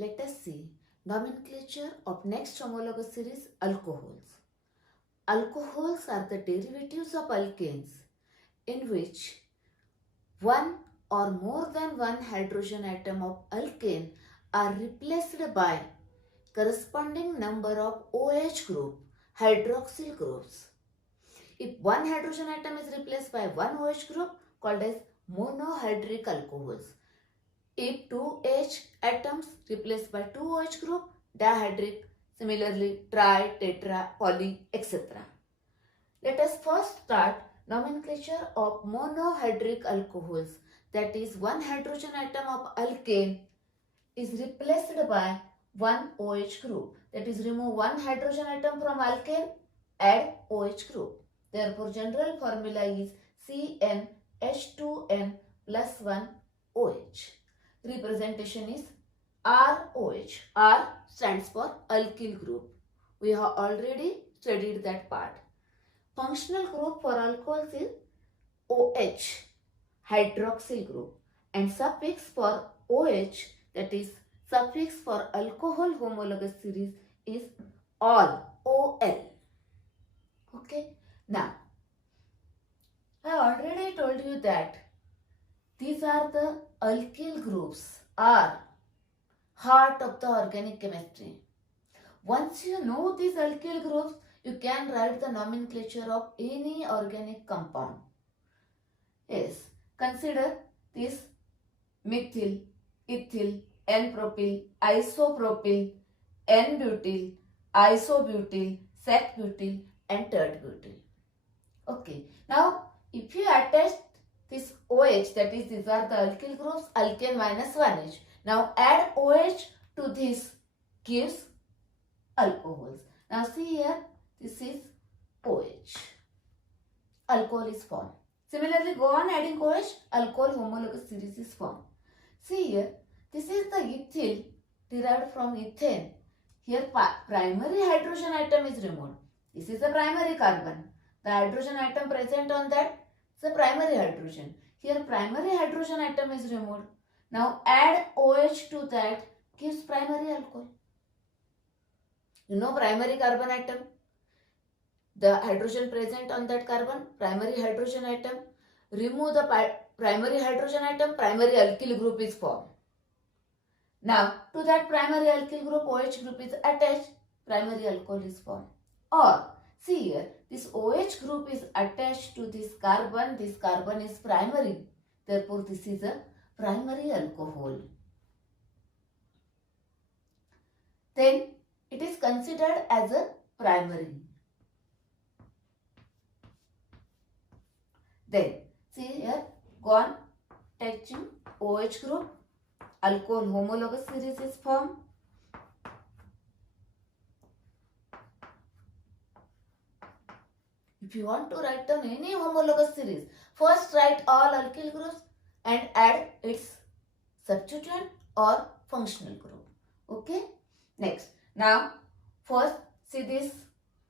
Let us see nomenclature of next homologous series, alcohols. Alcohols are the derivatives of alkanes in which one or more than one hydrogen atom of alkane are replaced by corresponding number of OH group, hydroxyl groups. If one hydrogen atom is replaced by one OH group, called as monohydric alcohols. If two H atoms replaced by two OH group, dihydric, similarly tri, tetra, poly, etc. Let us first start nomenclature of monohydric alcohols. That is, one hydrogen atom of alkane is replaced by one OH group. That is, remove one hydrogen atom from alkane, add OH group. Therefore, general formula is CnH2n plus 1 OH. Representation is ROH. R stands for alkyl group. We have already studied that part. Functional group for alcohols is OH, hydroxyl group, and suffix for OH, that is suffix for alcohol homologous series, is OL, OL. Okay. Now, I already told you that these are the alkyl groups, are heart of the organic chemistry. Once you know these alkyl groups, you can write the nomenclature of any organic compound. Yes, consider this methyl, ethyl, N-propyl, isopropyl, N-butyl, isobutyl, sec-butyl and tert-butyl. Okay, now if you attach this OH, that is, these are the alkyl groups, alkane minus 1H. Now add OH to this gives alcohols. Now see here, this is OH. Alcohol is formed. Similarly, go on adding OH, alcohol homologous series is formed. See here, this is the ethyl derived from ethane. Here primary hydrogen atom is removed. This is the primary carbon. The hydrogen atom present on that is the primary hydrogen. Here primary hydrogen atom is removed. Now add OH to that gives primary alcohol. You know primary carbon atom. The hydrogen present on that carbon, primary hydrogen atom. Remove the primary hydrogen atom, primary alkyl group is formed. Now to that primary alkyl group, OH group is attached, primary alcohol is formed. Or see here, this OH group is attached to this carbon is primary. Therefore, this is a primary alcohol. Then it is considered as a primary. Then see here, go on touching OH group, alcohol homologous series is formed. If you want to write down any homologous series, first write all alkyl groups and add its substituent or functional group. Okay. Next. Now, first see this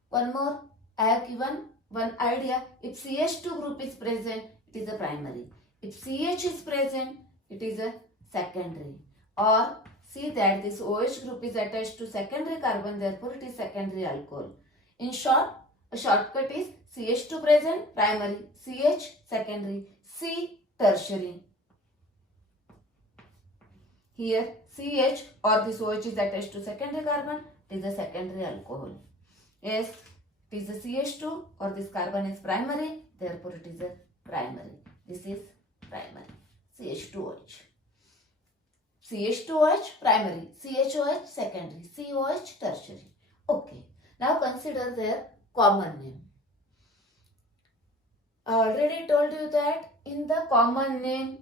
one more. I have given one idea. If CH2 group is present, it is a primary. If CH is present, it is a secondary. Or see that this OH group is attached to secondary carbon, therefore it is secondary alcohol. In short, a shortcut is CH2 present, primary, CH secondary, C tertiary. Here CH or this OH is attached to secondary carbon, it is a secondary alcohol. Yes, it is a CH2 or this carbon is primary, therefore it is a primary. This is primary, CH2OH. CH2OH primary, CHOH secondary, COH tertiary. Okay, now consider their common name. I already told you that in the common name,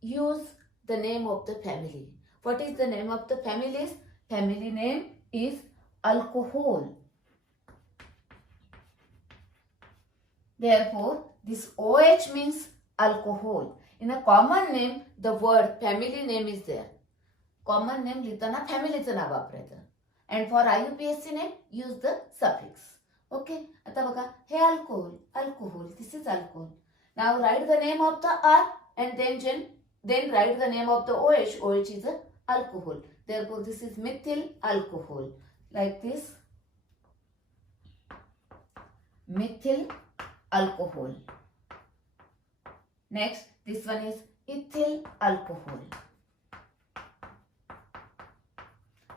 use the name of the family. What is the name of the family? Family name is alcohol. Therefore, this OH means alcohol. In a common name, the word family name is there. Common name लिहिताना फॅमिलीचं नाव वापरायचं. And for IUPAC name, use the suffix. Okay. आता बघा, हे alcohol. This is alcohol. Now write the name of the R and then write the name of the OH. OH is a alcohol. Therefore, this is methyl alcohol. Like this, methyl alcohol. Next, this one is ethyl alcohol.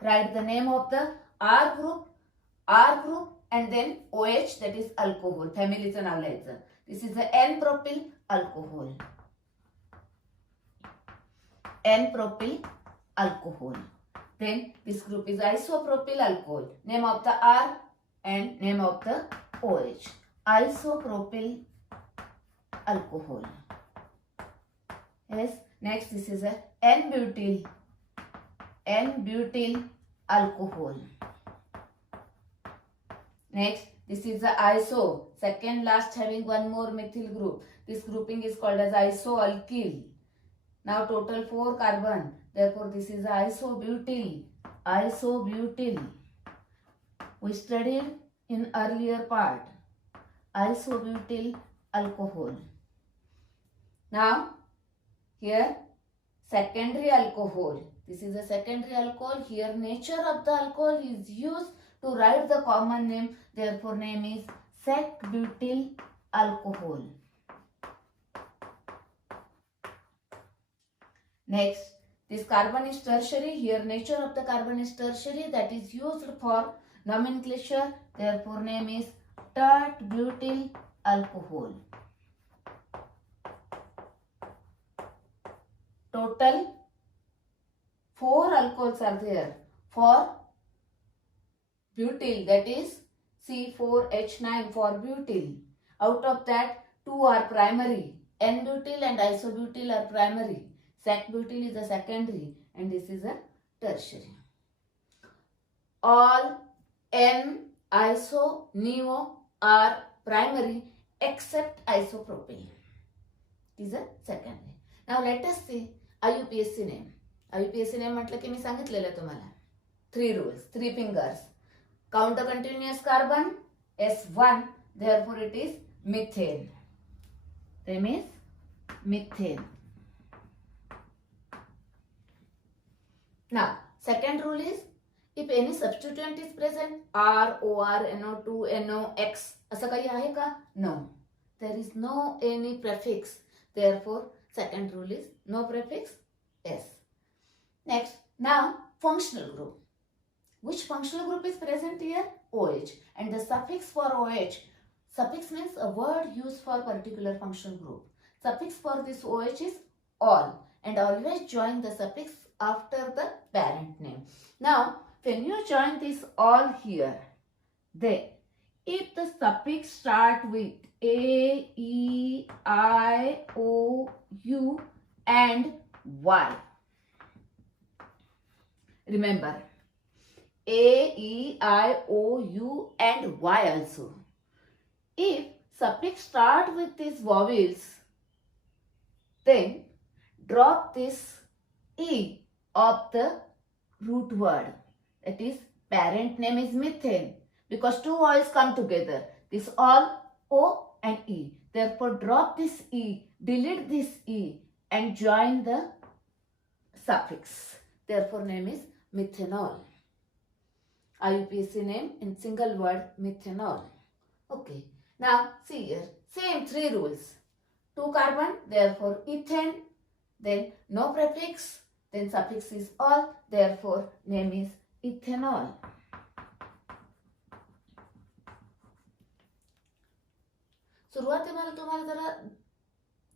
Write the name of the R group and then OH, that is alcohol. फॅमिलीचं नाव लिहायचं. This is the N-propyl alcohol. N-propyl alcohol. Then this group is isopropyl alcohol. Name of the R and name of the OH. Isopropyl alcohol. Yes. Next, this is a N-butyl alcohol. Next, this is the iso, second last having one more methyl group. This grouping is called as isoalkyl. Now total 4 carbon. Therefore, this is isobutyl. We studied in earlier part. Isobutyl alcohol. Now, here secondary alcohol. This is a secondary alcohol. Here nature of the alcohol is used to write the common name. Therefore, name is sec-butyl alcohol. Next, this carbon is tertiary. Here nature of the carbon is tertiary, that is used for nomenclature. Therefore, name is tert-butyl alcohol. Total 4 alcohols are there for butyl, that is C4H9 for butyl. Out of that, 2 are primary. N-butyl and isobutyl are primary. Sec-butyl is a secondary and this is a tertiary. All N-iso, neo are primary except isopropyl. It is a secondary. Now let us see IUPAC name. IUPAC name म्हटलं की मी सांगितलेलं तुम्हाला. 3 rules, 3 fingers. Count the continuous carbon, S1, therefore it is methane. Name is methane. Now, second rule is, if any substituent is present, R, OR, NO2, NO, X, असं काही आहे का? No. There is no any prefix. Therefore, second rule is no prefix, S. Next, now functional group. Which functional group is present here? OH. And the suffix for OH, suffix means a word used for particular functional group. Suffix for this OH is all, and always join the suffix after the parent name. Now, when you join this all here, then if the suffix start with A, E, I, O, U and Y. Remember, A, E, I, O, U and Y also. If suffix start with these vowels, then drop this E of the root word. That is, parent name is methane. Because 2 vowels come together. This all O and E. Therefore, drop this E, delete this E and join the suffix. Therefore, name is methanol. IUPAC name in single word, methanol. Okay. Now, see here. Same 3 rules. 2 carbon, therefore ethane. Then no prefix. Then suffix is all. Therefore, name is ethanol. सुरुवातीला तुम्हाला जरा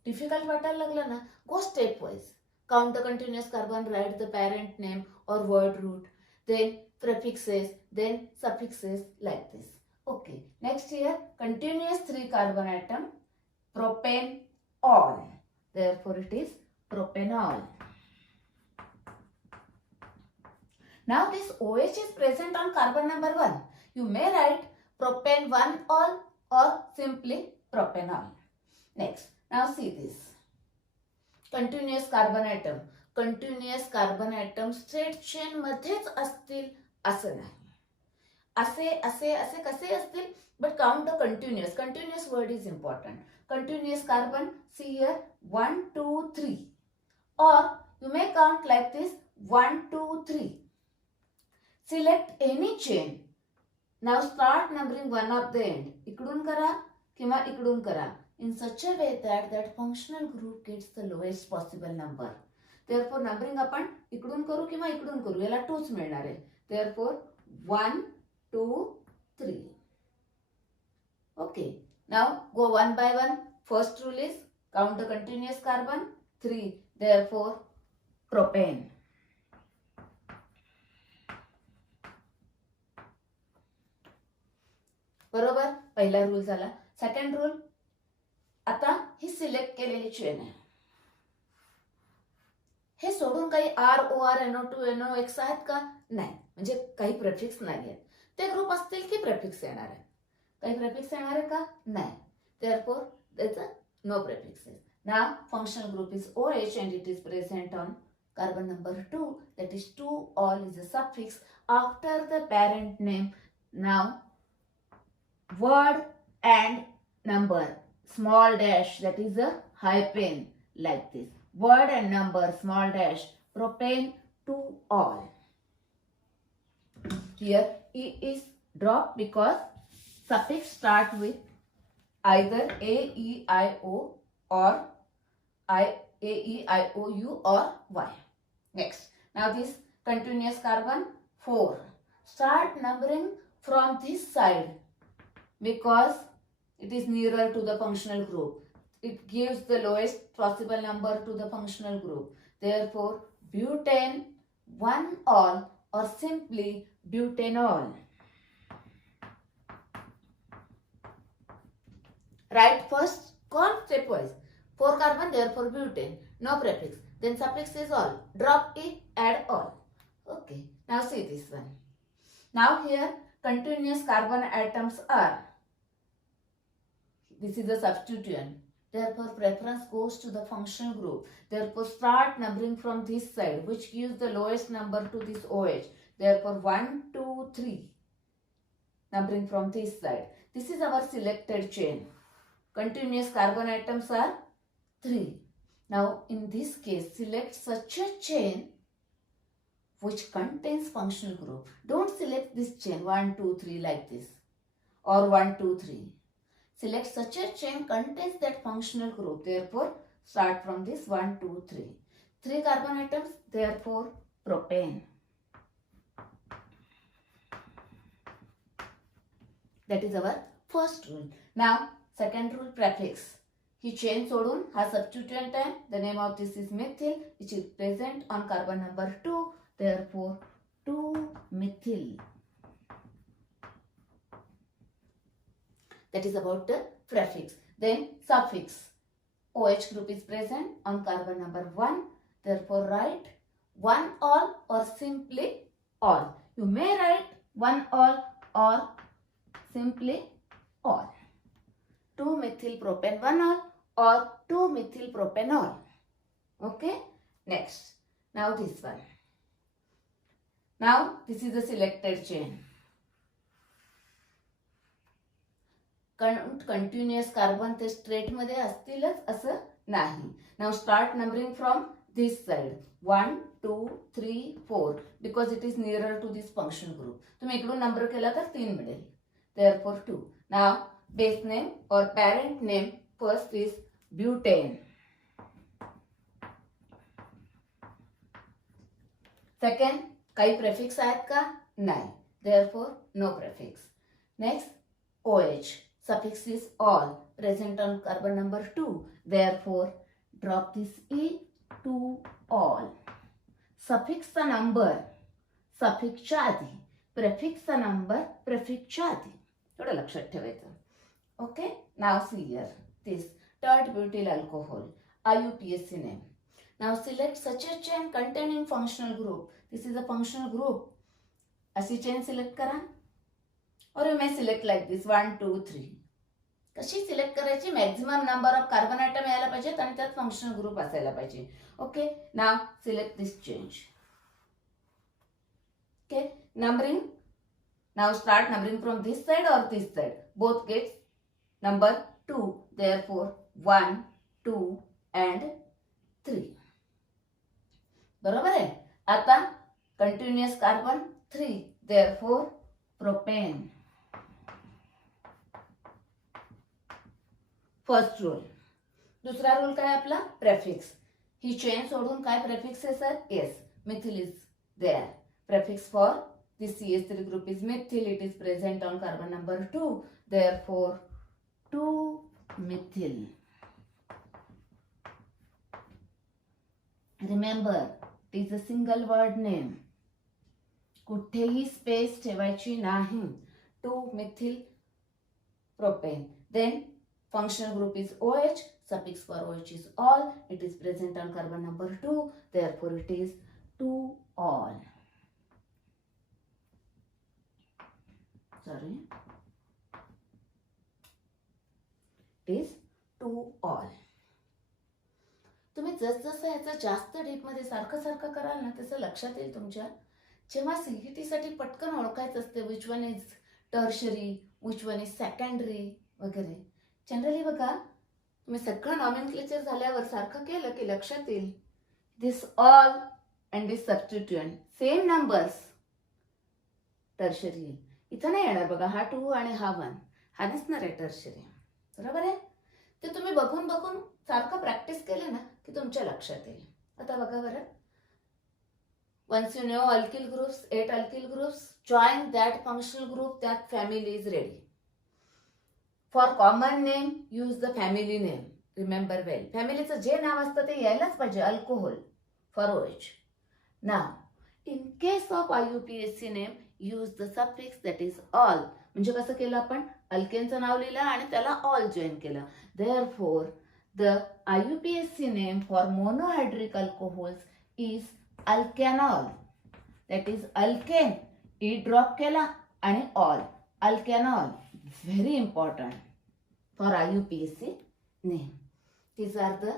difficult वाटायला लागला ना, go step wise. Count the continuous carbon, write the parent name or word root, then prefixes, then suffixes, like this. Okay. Next here, continuous 3 carbon atom, propanol. Therefore, it is propanol. Now, this OH is present on carbon number 1. You may write propan1ol or simply propanol. Next, now see this. Continuous carbon atom. Continuous carbon atom straight chain मध्येच असतील असं नाही. असे कसे असतील? But count the continuous. Continuous word is important. Continuous carbon, see here, 1, 2, 3. Or you may count like this, 1 2 3. Select any chain. Now start numbering one of the end. इकडून करा किंवा इकडून करा. In such a way that functional group gets the lowest possible number. Therefore numbering आपण इकडून करू किंवा इकडून करू, याला 2च मिळणार आहे. Therefore 1 2 3. Okay. Now go one by one. First rule is count the continuous carbon. 3. Therefore propane. बरोबर, पहिला रूल झाला. सेकंड रूल, आता ही सिलेक्ट केलेली चेन आहे. हे सोडून काही ROR NO2 NOx आहेत का? नाही. म्हणजे काही प्रेफिक्स नाही आहेत. ते ग्रुप असतील की प्रेफिक्स येणार आहे. काही प्रेफिक्स येणार आहे का? नाही. Therefore there's no prefixes. Now functional group is OH and it is present on carbon number 2, that is 2-ol is a suffix after the parent name. Now word and number small dash, that is a hyphen like this. Word and number small dash propane 2-ol. Here E is dropped because suffix start with either A, E, I, O or A, E, I, O, U or Y. Next. Now this continuous carbon 4. Start numbering from this side because it is nearer to the functional group. It gives the lowest possible number to the functional group. Therefore butane 1-ol or simply butanol. Write first call stepwise. 4 carbon, therefore butane. No prefix. Then suffix is all. Drop E, add all. Okay. Now see this one. Now here continuous carbon atoms are. This is the substituent. Therefore preference goes to the functional group. Therefore start numbering from this side, which gives the lowest number to this OH. Therefore 1 2 3. Numbering from this side. This is our selected chain. Continuous carbon atoms are 3. Now in this case select such a chain which contains functional group. Don't select this chain 1 2 3 like this or 1 2 3. Select such a chain contains that functional group. Therefore start from this 1 2 3. 3 carbon atoms, therefore propane. That is our first rule. Now second rule, prefix. He chain सोडून हा substituent आहे. The name of this is methyl, which is present on carbon number 2. Therefore 2-methyl. That is about the prefix. Then suffix. OH group is present on carbon number 1. Therefore write 1-ol or simply all. You may write 1-ol or simply all. 2-methyl propane 1-ol or 2-methyl propanol. Okay. Next. Now this one. Now this is the selected chain. Continuous carbon ते straight मध्ये असतीलच असं नाही. Now start numbering from this side. 1 2 3 4 because it is nearer to this functional group. तुम्ही इकडून number केला तर 3 मिळेल. Therefore 2. Now base name or parent name first is butane. Second, काही prefix आहेत का? नाही. Therefore no prefix. Next, OH. Suffix is all, present on carbon number 2. Therefore drop this E to all. Suffix चा number suffix च्या आधी, prefix चा number prefix च्या आधी. थोडं लक्षात ठेवायचं. Okay. Now see here. This tert butyl alcohol, IUPAC name. Now select such a chain containing functional group. This is a functional group. अशी chain select करा. Or you may select like this 1 2 3. कशी select करायची? Maximum number of carbon atom यायला पाहिजेत आणि त्यात functional group असायला पाहिजे. ओके. नाव select this change. Okay. Numbering. Now start numbering from this side और this side. Both gets number 2. therefore 1 2 and 3. बरोबर आहे. आता continuous carbon 3, therefore propane. First rule. दुसरा रूल काय आपला? प्रेफिक्स. ही चेन सोडून काय प्रेफिक्स आहे sir? Yes, methyl is there. Prefix for this CH3 group is methyl. It is present on carbon number 2. Therefore, 2-methyl. Remember, it is a single word name. कुठेही space ठेवायची नाही. 2-methyl propane. Then functional group is OH. Suffix for OH is all. It is present on carbon number 2. Therefore, it is 2-all. Sorry, it is 2-all. तुम्ही जसजसं ह्याचं जास्त deep मध्ये सारखं कराल ना तसं लक्षात येईल तुमच्या. जेव्हा सीईटी साठी पटकन ओळखायचं असते which one is tertiary, which one is secondary वगैरे. जनरली बघा, तुम्ही सगळं नॉमेनक्लेचर झाल्यावर सारखं केलं की लक्षात येईल. This all and this substituent same numbers, tertiary. इथं नाही येणार बघा, हा 2 आणि हा 1, हा नसणार आहे टर्शरी. बरोबर आहे? ते तुम्ही बघून सारखं प्रॅक्टिस केलं ना की तुमच्या लक्षात येईल. आता बघा बरं, once you know alkyl groups, 8 alkyl groups, join that functional group, that family is ready. For common name, use the family name. Remember well. फॅमिलीचं जे नाव असतं ते यायलाच पाहिजे. Alcohol for OH. Now, in case of IUPAC name, use the suffix that is all. म्हणजे कसं केलं आपण? अल्केनचं नाव लिहिलं आणि त्याला all जॉईन केलं. Therefore, the IUPAC name for monohydric alcohols is alkanol. That is alkane. E drop केला आणि all. Alkanol. Very important for IUPAC name. These are the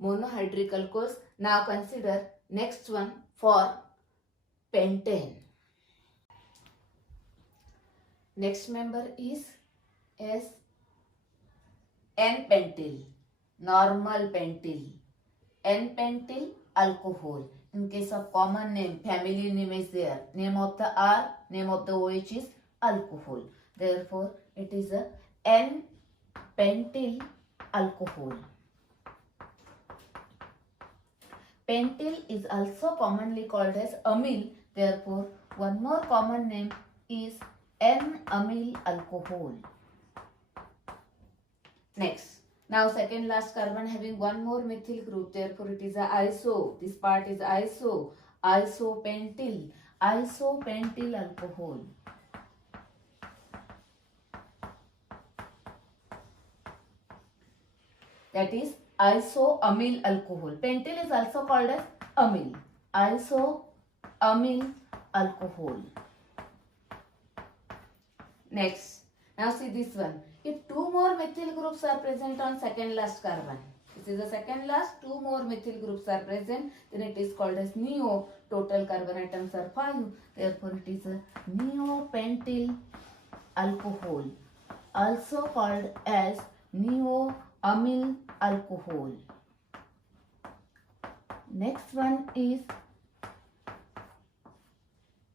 monohydric alcohols. Now consider next one for pentane. Next member is N-pentyl, normal pentyl, N-pentyl alcohol. In case of common name, family name is there. Name of the R, name of the OH is alcohol. Therefore, it is a N-pentyl alcohol. Pentyl is also commonly called as amyl. Therefore, one more common name is N-amyl alcohol. Next, now second last carbon having one more methyl group. Therefore, it is a iso. This part is iso. Isopentyl. Isopentyl alcohol. That is isoamyl alcohol. Pentyl is also called as amyl. Isoamyl alcohol. Next, now see this one. If 2 more methyl groups are present on second last carbon, this is the second last, 2 more methyl groups are present, then it is called as neo. Total carbon atoms are 5. Therefore, it is a neopentyl alcohol, also called as neoamyl alcohol. Next one is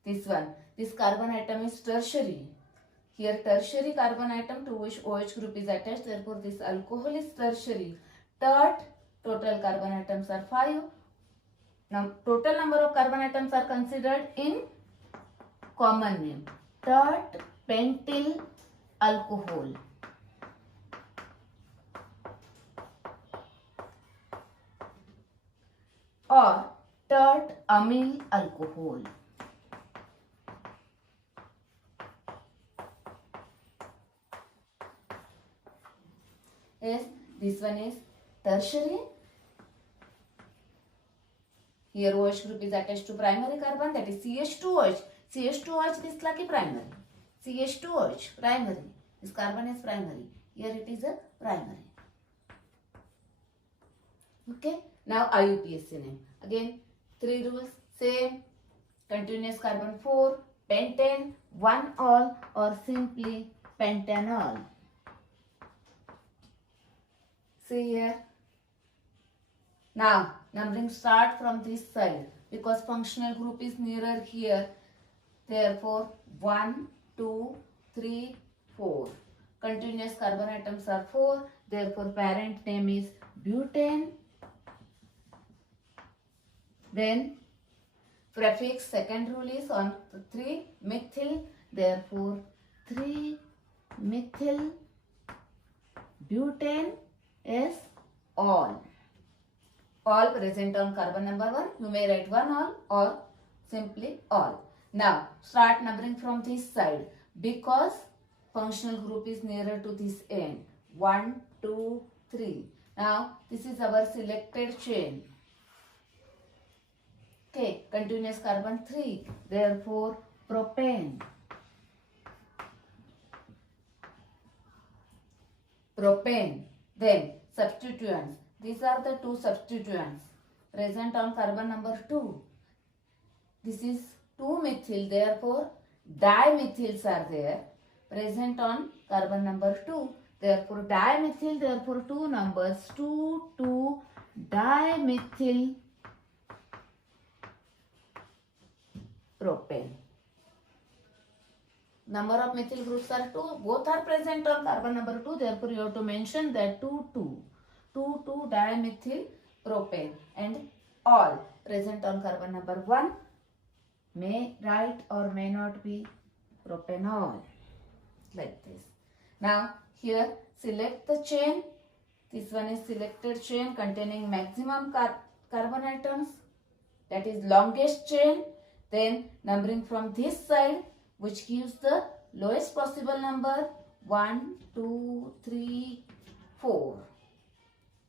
this one. This carbon atom is tertiary. Here tertiary carbon atom to which OH group is attached. Therefore, this alcohol is tertiary. Tert, total carbon atoms are 5. Now, total number of carbon atoms are considered in common name. Tert pentyl alcohol. Or tert amyl alcohol. Yes, this one is tertiary. Here OH group is attached to primary carbon, that is CH2OH. CH2OH this like primary. CH2OH primary. This carbon is primary. Here it is a primary. Okay. Now IUPAC name. Again 3 rules same. Continuous carbon 4, pentane, 1-all or simply pentanol. See here, Now, numbering start from this side because functional group is nearer here. Therefore, 1, 2, 3, 4. Continuous carbon atoms are 4. Therefore, parent name is butane. Then, prefix second rule is on 3 methyl. Therefore, 3 methyl butane is all. All present on carbon number 1. You may write 1 all or simply all. Now, start numbering from this side because functional group is nearer to this end. 1, 2, 3. Now, this is our selected chain. Okay, continuous carbon 3. Therefore, propane. Propane. Then, substituents. These are the two substituents present on carbon number 2. This is 2-methyl, therefore dimethyls are there present on carbon number 2. Therefore dimethyl, therefore 2 numbers 2, 2, dimethyl propane. Number of methyl groups are 2. Both are present on carbon number 2. Therefore you have to mention that 2, 2. 2, 2 dimethyl propane and all present on carbon number 1 may write or may not be propanol like this. Now here select the chain. This one is selected chain containing maximum carbon atoms, that is longest chain. Then numbering from this side which gives the lowest possible number 1, 2, 3, 4.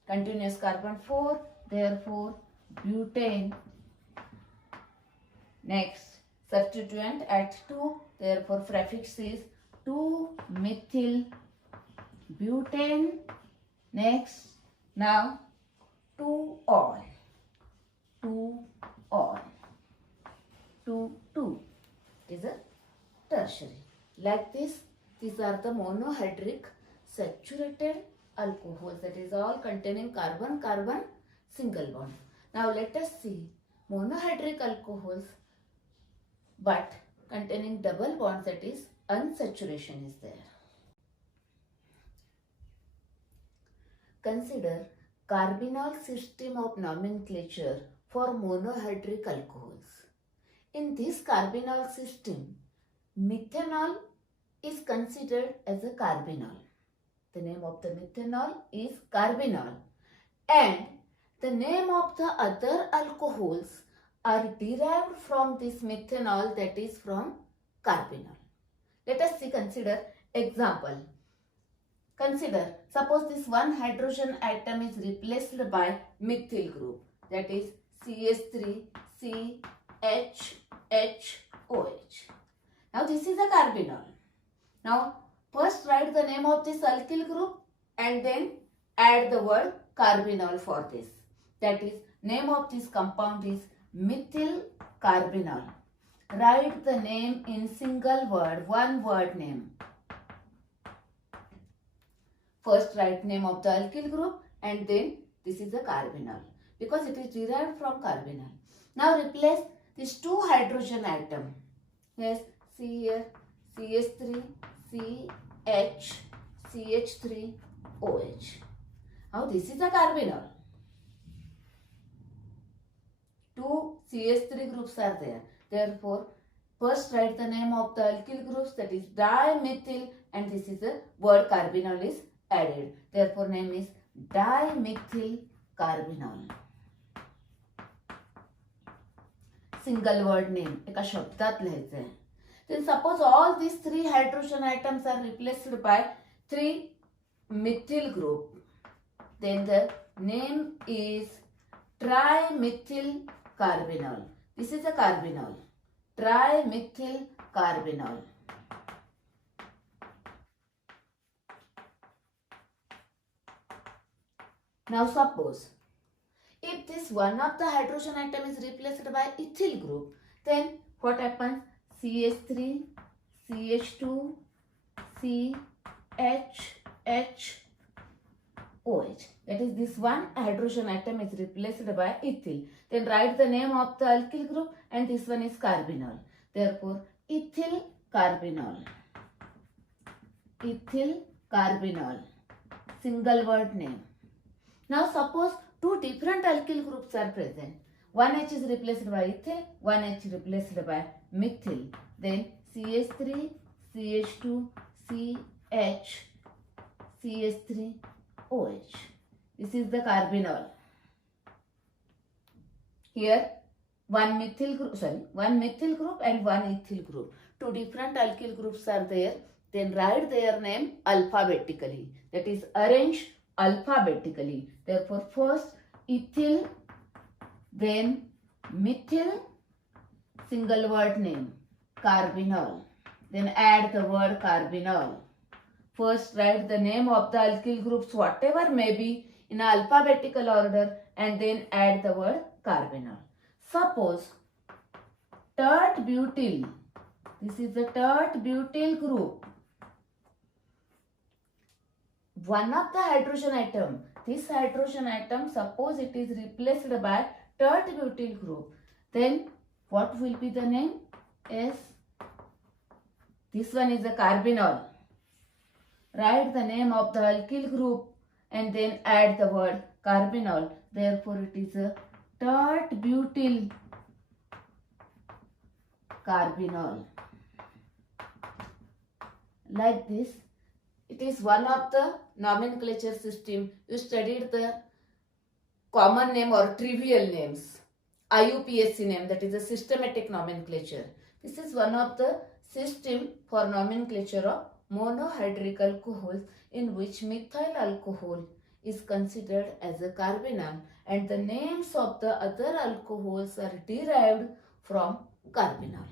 Continuous carbon 4, therefore butane. Next, substituent at 2, therefore prefix is 2-methyl butane. Next, now 2-all. 2-all. 2-2 is a tertiary. Like this, these are the monohydric saturated alcohols, that is all containing carbon-carbon single bond. Now let us see monohydric alcohols but containing double bonds, that is unsaturation is there. Consider carbonyl system of nomenclature for monohydric alcohols. In this carbonyl system, methanol is considered as a carbonyl. The name of the methanol is carbonyl and the name of the other alcohols are derived from this methanol, that is from carbonyl. Let us see, consider example. Consider, suppose this one hydrogen atom is replaced by methyl group, that is CH3, CHHOH. Now this is a carbonyl. Now first write the name of this alkyl group and then add the word carbonyl for this. That is, name of this compound is methyl carbonyl. Write the name in single word, one word name. First write name of the alkyl group and then this is a carbonyl because it is derived from carbonyl. Now replace these two hydrogen atom. Yes, see here CH3, CH, CH3, OH. Now this is a carbonyl. Two CH3 groups are there. Therefore, first write the name of the alkyl groups, that is dimethyl, and this is the word carbonyl is added. Therefore, name is dimethyl carbonyl. Single word name. एका शब्दात लिहायचं आहे. Then suppose all these three hydrogen atoms are replaced by 3 methyl group. Then the name is trimethyl carbonyl. This is a carbonyl. Trimethyl carbonyl. Now suppose if this one of the hydrogen atom is replaced by ethyl group, then what happens? CH3, CH2, CH, H, OH. That is, this one hydrogen atom is replaced by ethyl. Then write the name of the alkyl group, and this one is carbinol. Therefore, ethyl carbinol. Ethyl carbinol. Single word name. Now suppose two different alkyl groups are present. One H is replaced by ethyl, one H replaced by methyl. Then CH3, CH2, CH, CH3, OH. This is the carbinol. Here one methyl group and one ethyl group. Two different alkyl groups are there. Then write their name alphabetically. That is, arrange alphabetically. Therefore, first ethyl, then methyl, single word name, carbinol. Then add the word carbinol. First write the name of the alkyl groups, whatever may be, in alphabetical order, and then add the word carbinol. Suppose tert butyl. This is the tert butyl group. One of the hydrogen atom, this hydrogen atom, suppose it is replaced by tert butyl group. Then what will be the name? Yes, this one is the carbinol. Write the name of the alkyl group and then add the word carbinol. Therefore, it is a tert butyl carbinol. Like this, it is one of the nomenclature system. You studied the common name or trivial names, IUPAC name, that is a systematic nomenclature. This is one of the system for nomenclature of monohydric alcohols, in which methyl alcohol is considered as a carbinol, and the names of the other alcohols are derived from carbinol.